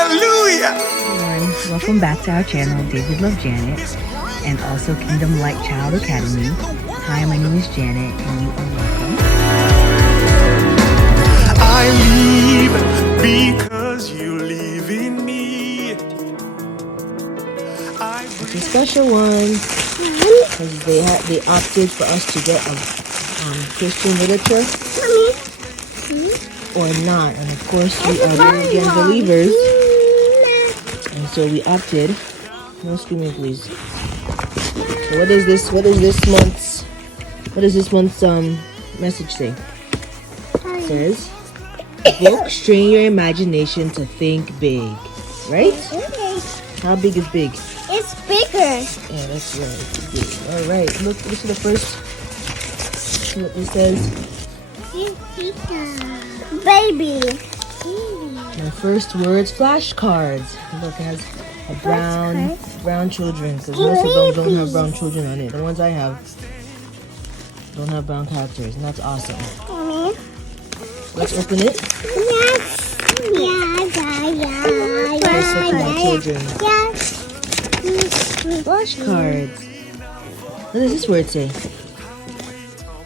Hallelujah! Everyone, welcome back to our channel, DavidLoveJanet, and also Kingdom Light Child Academy. Hi, my name is Janet, and you are welcome. I leave because you live in me. It's a special one because they opted for us to get a Christian literature or not, and of course we are born again believers, and so we opted. No screaming, please. So what is this? What is this month's message say? It says, book, strain your imagination to think big. Right? How big is big? It's bigger. Yeah, that's right. It's big. All right. Look to the first. See what this says. Baby. My first words, flashcards. Look, it has a brown children, because most of them don't have brown children on it. The ones I have don't have brown characters, and that's awesome. Let's open it. Let's look at our children. Flashcards. What does this word say?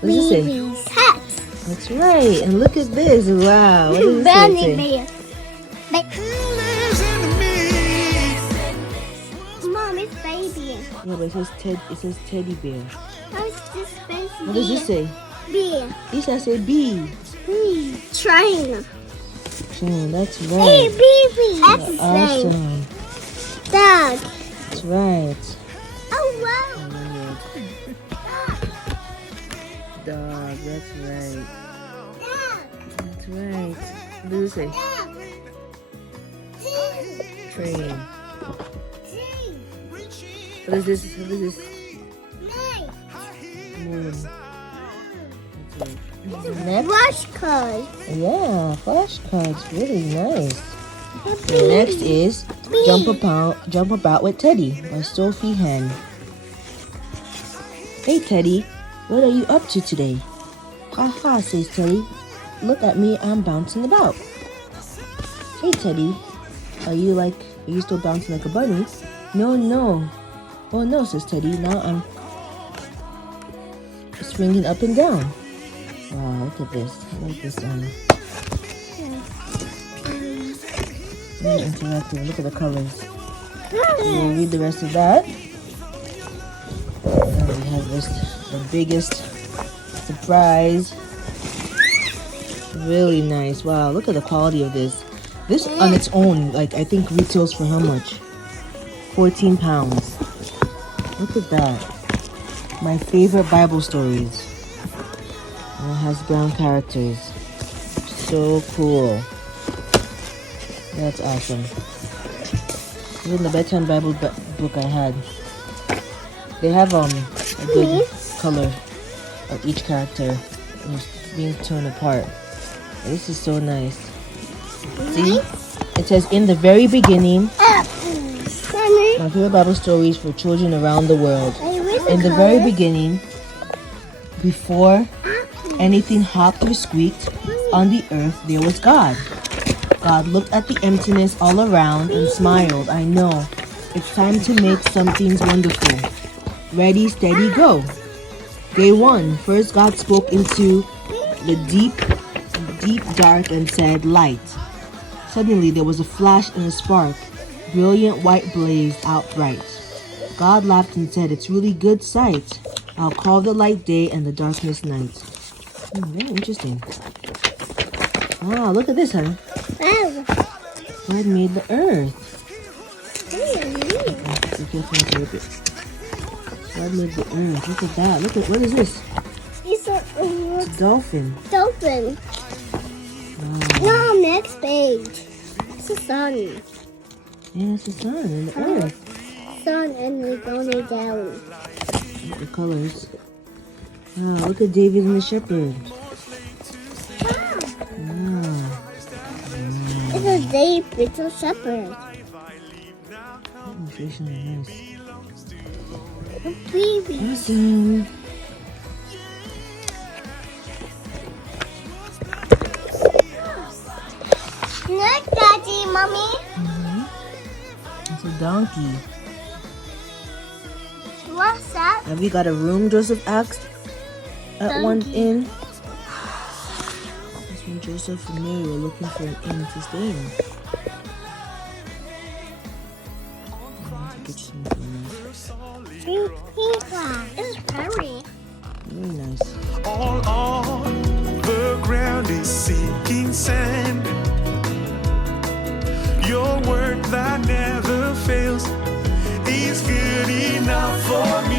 What does it say? Cat. That's right. And look at this. Wow. What does this word say? Mom, it's baby. Yeah, but it says teddy bear. How's this baby? What does this say? Bee. This I say bee. Train. Train, that's Hey, right. baby. That's the Awesome. Dog. That's right. Oh, wow. Dog, that's right. Dog. That's right. What does it say? Train. What is this? What is this? Moon. Next. Flashcard. Yeah, flashcards, really nice. The next is Jump About with Teddy by Sophie Hen. Hey Teddy, what are you up to today? Ha ha, says Teddy. Look at me, I'm bouncing about. Hey Teddy, are you still bouncing like a bunny? No. Oh no, says Teddy. Now I'm swinging up and down. Wow, look at this. I like this very interactive. Look at the colors. We'll read the rest of that. Now we have the biggest surprise. Really nice. Wow, look at the quality of this. This on its own, I think retails for how much? 14 pounds. Look at that. My favorite Bible stories. And it has brown characters. So cool. That's awesome. Even the bedtime Bible book I had. They have a good color of each character being torn apart. This is so nice. See? It says, in the very beginning, my favorite Bible stories for children around the world. In the very beginning, before anything hopped or squeaked on the earth, there was God. God looked at the emptiness all around and smiled. I know. It's time to make some things wonderful. Ready, steady, go. Day 1. First God spoke into the deep dark and said, light. Suddenly there was a flash and a spark. Brilliant white blazed out bright. God laughed and said, it's really good sight. I'll call the light day and the darkness night. Very interesting. Wow, look at this, honey. God made the earth. Be careful to rip it. God made the earth. Look at that. Look at, what is this? It's a dolphin. Dolphin. Wow. No, next page. It's the sun. Yeah, it's the sun and the earth. Sun and we're going down. Look at the colors. Wow, look at David and the shepherd. Wow. It's a David, it's a shepherd. Fish in the nest. A baby. Awesome. Look, Daddy, Mommy. It's a donkey. What's that? Have you got a room, Joseph asked at one Donkey. inn? That's when Joseph and Mary were looking for an inn to stay in. I want to get you something nice. It's very. Very nice. All on the ground is sinking sand. Your word that never fails is good enough for me.